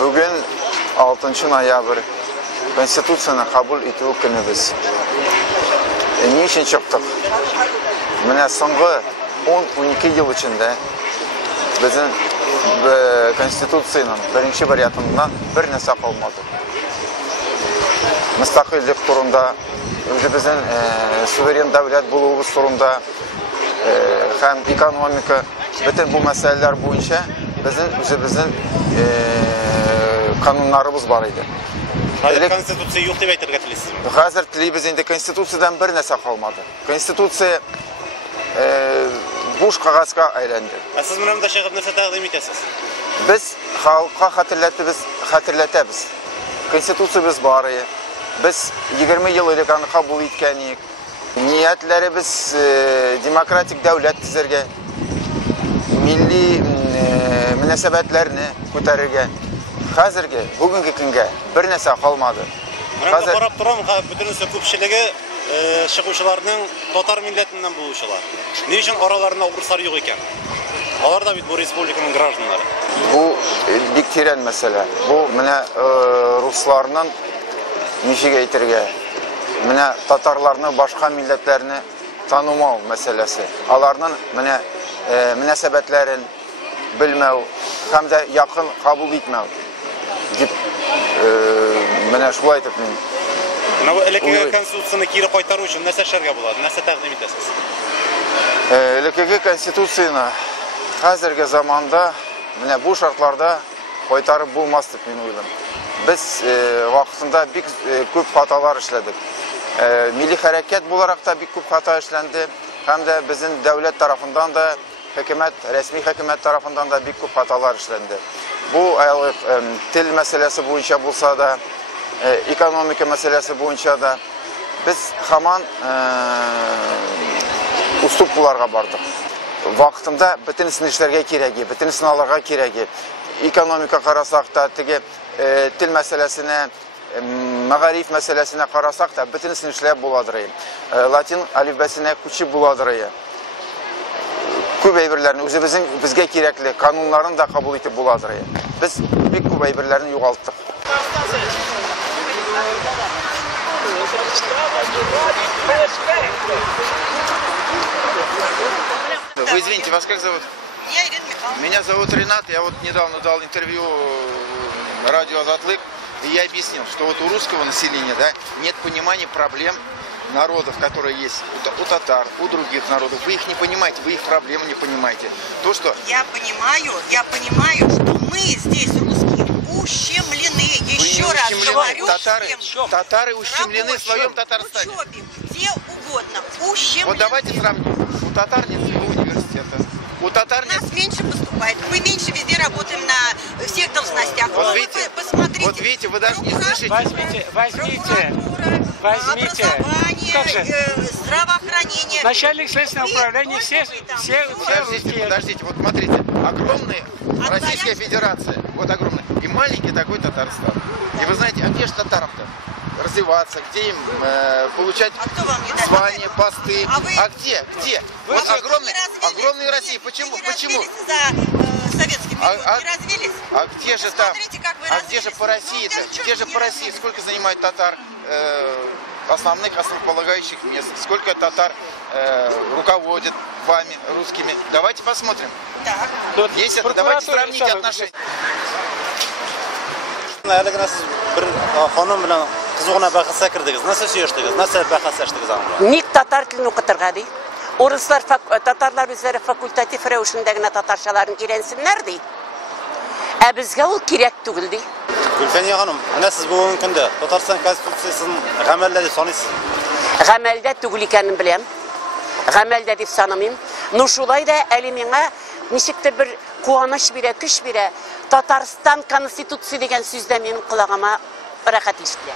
Bugün 6 noyabr Konstitutsiyani qabul etу günübüz. Ne için çıktık? Mene soңғы 10-12 yıl içinde bizim Konstitutsiyanın birinci variantından bir narsa kalmadı. Müstakillik turunda, bizim suveren devlet bulduğumuz turunda hem ekonomika, bütün bu meseleler boyunca bizim kanunlarımız var idi. Hazır konstitusiya yok deb aytırga tilaysizmi? Hazır tileybiz endi konstitusiyadan bir narsa kalmadı. Konstitusiya boş qog'ozga aylandı. Siz mana bunday shag'ib narsa taqdim etasiz. Biz xalqqa xatirlatamiz. Konstitutsiyamiz bor edi. Biz 20 yıl ilgari qabul etgandik. Niyatlarimiz demokratik davlat tuzarga, milliy munosabatlarni ko'tarishga, hozirgi bugungi kunga bir narsa qolmadi. Hozir qarab turam, butun ko'pchiligi chiquvchilarning tatar millatidan bo'luvchilar. Ne uchun oralarında urushlar yo'q ekan? Ular da bu respublikaning gражданlari. Bu bir teran masala. Bu mana ruslarning nishiga aytirga, mana tatarlarning boshqa millatlarni tanımao masalasi. Alarning mana munosabatlarini bilmau hamda yaqin qabul etmau deb mana shulay aytib men. Mana bu elektron konstitutsiyani kiri qaytaruv uchun narsa sharga bo'ladi, narsa taqdim etasiz. Elektron konstitutsiyani hozirgi zamonda mana bu shartlarda qaytarib bo'lmas deb men o'ylayman. Biz vaqtida ko'p xatolar ishladik. Milliy harakat bo'larak da ko'p xato ishlandi, hamda bizning davlat tarafidan da resmi hükümet tarafından da ko'p xatolar ishlandi. Bu til masalasi bo'yicha bo'lsa da, ekonomika masalasi bo'yicha da biz hamon ustuplarga bardik. Vaqtida bütün sinishlarga keragi, bütün sınavlarga keragi. Ekonomika qarasak da, til masalasini, ma'arif masalasini qarasak da bütün sinishlar bo'ladiri. Latin alifbasini ko'chib bo'ladiri. Ko'p ayberlarni bizga kerakli qonunlarini da qabul etib bo'ladiri. Biz ko'p ayberlarni yo'qoltdik. Вы извините, вас как зовут? Меня зовут Ренат, я вот недавно дал интервью радио «Азатлык», и я объяснил, что вот у русского населения, да, нет понимания проблем народов, которые есть у татар, у других народов. Вы их не понимаете, вы их проблемы не понимаете. То, что... Я понимаю, что мы здесь, русские, ущемлены. Еще раз говорю, татары ущемлены в своем Татарстане. Учебе, где угодно, ущемлены. Вот давайте сравним. У татар нет своего университета. У татар нет... Нас меньше поступает. Мы меньше везде работаем на всех должностях. Вот видите, посмотрите. Вот видите, вы даже не слышите. Возьмите. Образование, здравоохранение. Начальник следственного управления, все Подождите, вот смотрите. Огромная Российская Федерация. Вот огромная. И маленький такой Татарстан. И вы знаете, а где же татарам-то развиваться, где им получать звания, посты? А где? Вот огромная Россия. Почему? За советскими не развились? А где же там? А где же по России-то? Где же по России? Сколько занимает татар основных основополагающих мест? Сколько татар руководит вами, русскими? Давайте посмотрим. Так. Есть это. Давайте сравните отношения. Ник татар тілін оқытырға дей? Татарлар bizlere fakultatif revişindegine tatarşaların girensinler dey. Bizge ol kirek tügül dey. Gülfeniye Hanım, siz bugün günde Tatarstan Konstitutsiyasının gamelde deyip sanıysınız? Gamelde tügül ikenin bilem. Gamelde deyip sanımayım. Nuşulay da elimine nişiktir bir kuanış bire, küş bire Tatarstan Konstitutsiyası degen süzde benim kulağıma rahat işitler.